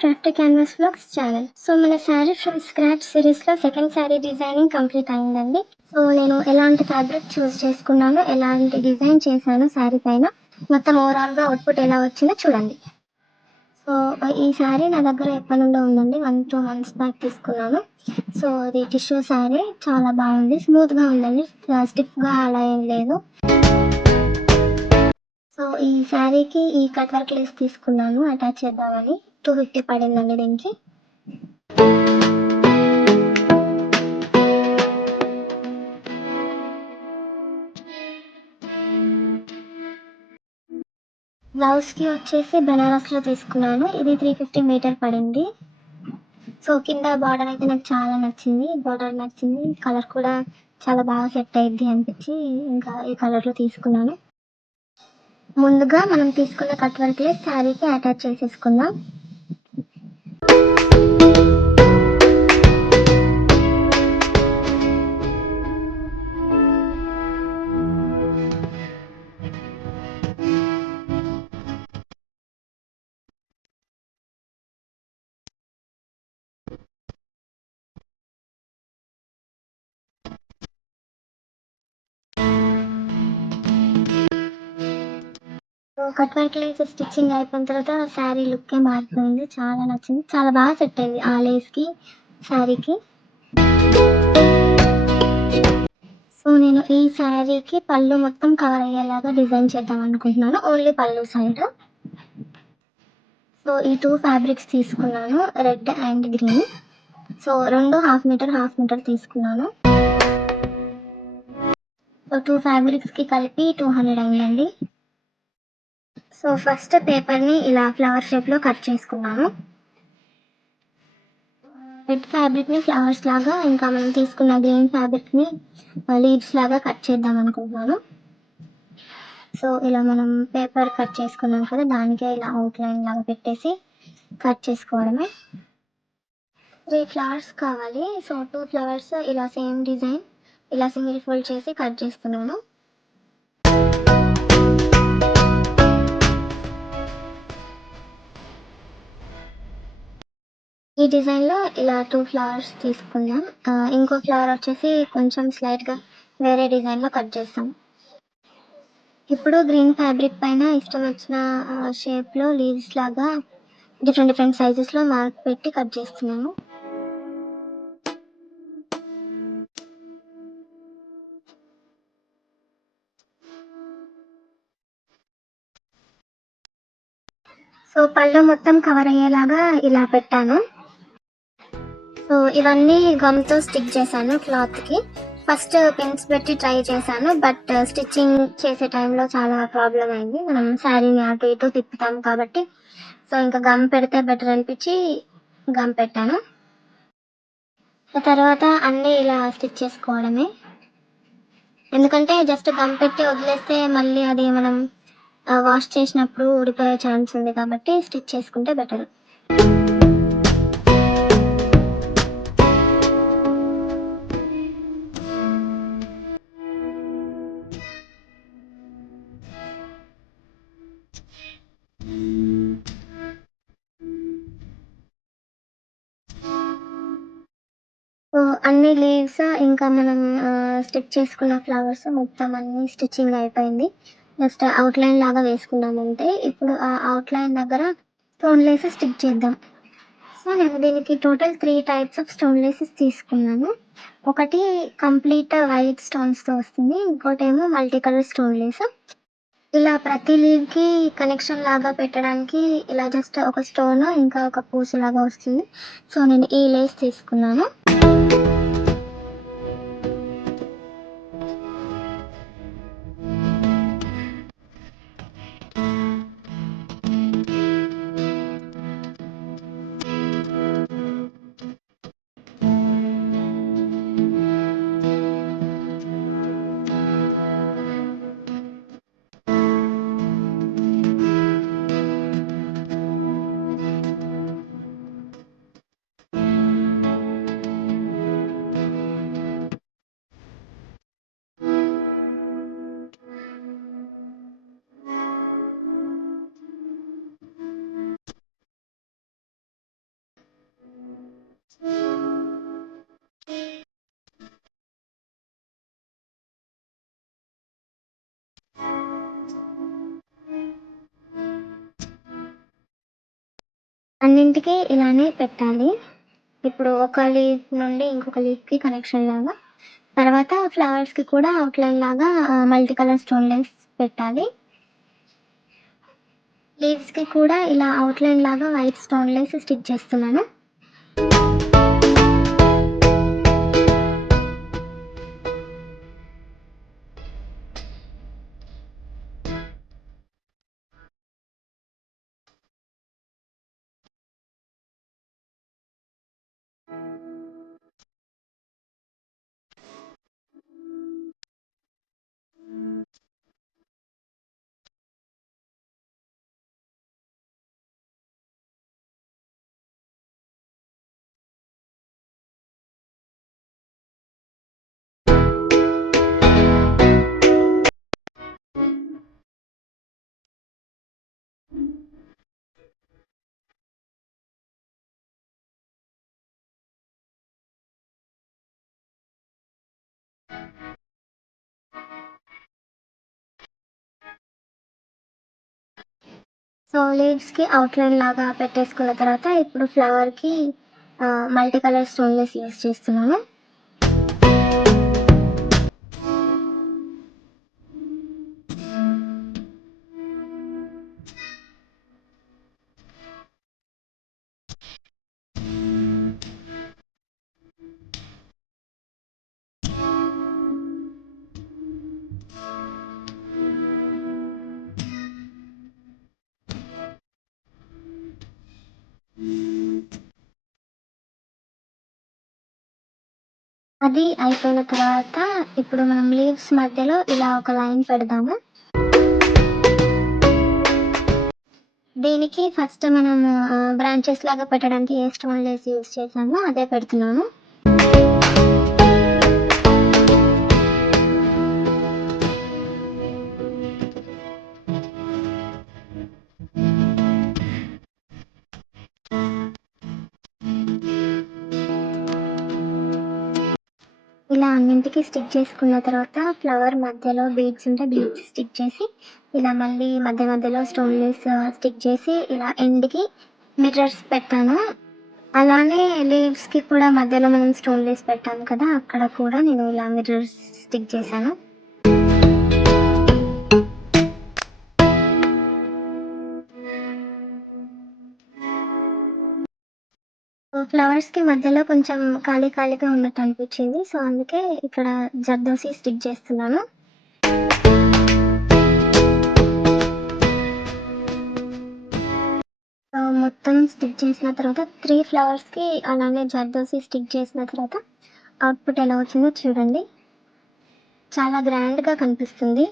Craft canvas vlogs channel. So మన sari from scratch సిరీస్లో second sari designing complete అయిందండి. So నేను ఎలాంటి ఫ్యాబ్రిక్ చూస్ చేసుకున్నాను, ఎలాంటి డిజైన్ చేశాను శారీ పైన, మొత్తం ఓవరాల్గా అవుట్పుట్ ఎలా వచ్చిందో చూడండి. సో ఈ శారీ నా దగ్గర ఎప్పటి నుండో ఉందండి, 1-2 months బ్యాక్ తీసుకున్నాను. సో అది టిష్యూ శారీ, చాలా బాగుంది, స్మూత్గా ఉందండి, స్టిఫ్గా అలా ఏం లేదు. సో ఈ శారీకి ఈ కట్ వర్క్ లేస్ తీసుకున్నాను అటాచ్ చేద్దామని. 250 పడిందండి దీనికి. బ్లౌజ్కి వచ్చేసి బెనారస్లో తీసుకున్నాను, ఇది 350 మీటర్ పడింది. సో కింద బార్డర్ అయితే నాకు చాలా నచ్చింది, బార్డర్ నచ్చింది, కలర్ కూడా చాలా బాగా సెట్ అయ్యిద్ది అనిపించి ఇంకా ఈ కలర్లో తీసుకున్నాను. ముందుగా మనం తీసుకున్న కట్ వర్క్ లేస్ శారీకి అటాచ్ చేసేసుకుందాం. కట్ వర్క్ లేస్ స్టిచ్చింగ్ అయిపోయిన తర్వాత శారీ లుక్కే మారిపోయింది, చాలా నచ్చింది, చాలా బాగా సెట్ అయింది ఆ లేస్కి శారీకి. సో నేను ఈ శారీకి పళ్ళు మొత్తం కవర్ అయ్యేలాగా డిజైన్ చేద్దాం అనుకుంటున్నాను, ఓన్లీ పళ్ళు సైడ్. సో ఈ 2 ఫ్యాబ్రిక్స్ తీసుకున్నాను, red and green. So 2 half metre తీసుకున్నాను. సో 2 ఫ్యాబ్రిక్స్కి కలిపి 200 అయిందండి. సో ఫస్ట్ పేపర్ని ఇలా ఫ్లవర్ షేప్లో కట్ చేసుకున్నాను. రెడ్ ఫ్యాబ్రిక్ని ఫ్లవర్స్ లాగా, ఇంకా మనం తీసుకున్న గ్రీన్ ఫ్యాబ్రిక్ని లీవ్స్ లాగా కట్ చేద్దాం అనుకుంటున్నాను. సో ఇలా మనం పేపర్ కట్ చేసుకున్నాం కదా, దానికే ఇలా అవుట్లైన్ లాగా పెట్టేసి కట్ చేసుకోవడమే. 3 ఫ్లవర్స్ కావాలి. సో 2 ఫ్లవర్స్ ఇలా సేమ్ డిజైన్ ఇలా సింగిల్ ఫోల్డ్ చేసి కట్ చేస్తున్నాను. ఈ డిజైన్లో ఇలా 2 ఫ్లవర్స్ తీసుకుందాం. ఇంకో ఫ్లవర్ వచ్చేసి కొంచెం స్లైట్గా వేరే డిజైన్లో కట్ చేస్తాం. ఇప్పుడు గ్రీన్ ఫ్యాబ్రిక్ పైన ఇష్టం వచ్చిన షేప్లో లీవ్స్ లాగా డిఫరెంట్ సైజెస్లో మార్క్ పెట్టి కట్ చేస్తున్నాను. సో పళ్ళు మొత్తం కవర్ అయ్యేలాగా ఇలా పెట్టాను. సో ఇవన్నీ గమ్తో స్టిక్ చేశాను క్లాత్కి. ఫస్ట్ పిన్స్ పెట్టి ట్రై చేశాను, బట్ స్టిచ్చింగ్ చేసే టైంలో చాలా ప్రాబ్లం అయింది. మనం శారీని అటు ఇటు తిప్పుతాం కాబట్టి సో ఇంకా గమ్ పెడితే బెటర్ అనిపించి గమ్ పెట్టాను. తర్వాత అన్నీ ఇలా స్టిచ్ చేసుకోవడమే, ఎందుకంటే జస్ట్ గమ్ పెట్టి వదిలేస్తే మళ్ళీ అది మనం వాష్ చేసినప్పుడు ఊడిపోయే ఛాన్స్ ఉంది కాబట్టి స్టిచ్ చేసుకుంటే బెటర్. సో అన్ని లీవ్స్ ఇంకా మనం స్టిచ్ చేసుకున్న ఫ్లవర్స్ మొత్తం అన్ని స్టిచ్చింగ్ అయిపోయింది. జస్ట్ అవుట్లైన్ లాగా వేసుకున్నామంటే ఇప్పుడు ఆ అవుట్లైన్ దగ్గర స్టోన్ లేసెస్ స్టిక్ చేద్దాం. సో నేను దీనికి total 3 types of stone laces తీసుకున్నాను. ఒకటి కంప్లీట్ వైట్ స్టోన్స్తో వస్తుంది, ఇంకోటేమో మల్టీ కలర్ స్టోన్ లేస్. ఇలా ప్రతి లీవ్కి కనెక్షన్ లాగా పెట్టడానికి ఇలా జస్ట్ ఒక స్టోన్ ఇంకా ఒక పూస లాగా వస్తుంది. సో నేను ఈ లేస్ తీసుకున్నాను. అన్నింటికి ఇలానే పెట్టాలి. ఇప్పుడు ఒక లీఫ్ నుండి ఇంకొక లీఫ్‌కి కనెక్షన్ లాగా. తర్వాత ఫ్లవర్స్‌కి కూడా అవుట్‌లైన్ లాగా మల్టీ కలర్ స్టోన్ లేస్ పెట్టాలి. లీవ్స్‌కి కూడా ఇలా అవుట్‌లైన్ లాగా వైట్ స్టోన్ లేస్ స్టిచ్ చేస్తున్నాను. సో, లీవ్స్‌కి అవుట్‌లైన్ లాగా పెట్టేసుకున్న తర్వాత ఇప్పుడు ఫ్లవర్‌కి multi colour stone lace use చేస్తున్నాను. అది అయిపోయిన తర్వాత ఇప్పుడు మనం లీవ్స్ మధ్యలో ఇలా ఒక లైన్ పెడదాము. దీనికి ఫస్ట్ మనము బ్రాంచెస్ లాగా పెట్టడానికి ఏ స్టోన్ లేస్ యూజ్ చేసామో అదే పెడుతున్నాను. ఇలా అన్నింటికి స్టిక్ చేసుకున్న తర్వాత ఫ్లవర్ మధ్యలో బీడ్స్ ఉంటే బీడ్స్ స్టిక్ చేసి, ఇలా మళ్ళీ మధ్య మధ్యలో స్టోన్ లేస్ స్టిక్ చేసి, ఇలా ఎండ్‌కి మిర్రర్స్ పెట్టాను. అలానే లీవ్స్‌కి కూడా మధ్యలో మనం స్టోన్ లేస్ పెట్టాం కదా! అక్కడ కూడా నేను ఇలా మిర్రర్స్ స్టిక్ చేశాను. ఫ్లవర్స్‌కి మధ్యలో కొంచెం ఖాళీ ఖాళీగా ఉన్నట్టు అనిపించింది. సో, అందుకే ఇక్కడ జర్దోసి స్టిక్ చేస్తున్నాను. మొత్తం స్టిక్ చేసిన తర్వాత 3 ఫ్లవర్స్‌కి అలానే జర్దోసి స్టిక్ చేసిన తర్వాత అవుట్‌పుట్ ఎలా వచ్చిందో చూడండి. చాలా గ్రాండ్‌గా కనిపిస్తుంది.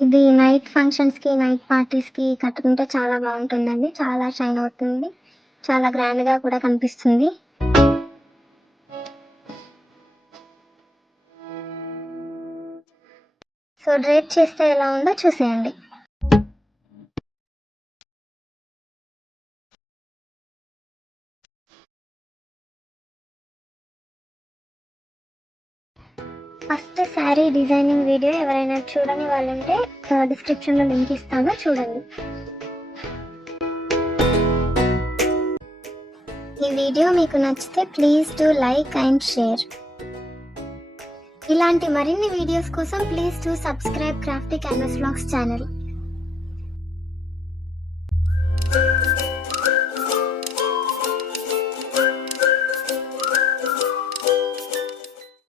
ఇది నైట్ ఫంక్షన్స్‌కి, నైట్ పార్టీస్‌కి కట్టుకుంటే చాలా బావుంటుందండి. చాలా షైన్ అవుతుంది. చాలా గ్రాండ్‌గా కూడా కనిపిస్తుంది. సో, డ్రేప్ చేస్తే ఎలా ఉందో చూసేయండి. ఫస్ట్ శారీ డిజైనింగ్ వీడియో ఎవరైనా చూడని వాళ్ళుంటే డిస్క్రిప్షన్‌లో లింక్ ఇస్తాను చూడండి. ఈ వీడియో మీకు నచ్చితే please do like and share. ఇలాంటి మరిన్ని వీడియోస్ కోసం please do subscribe Crafty canvas vlogs channel.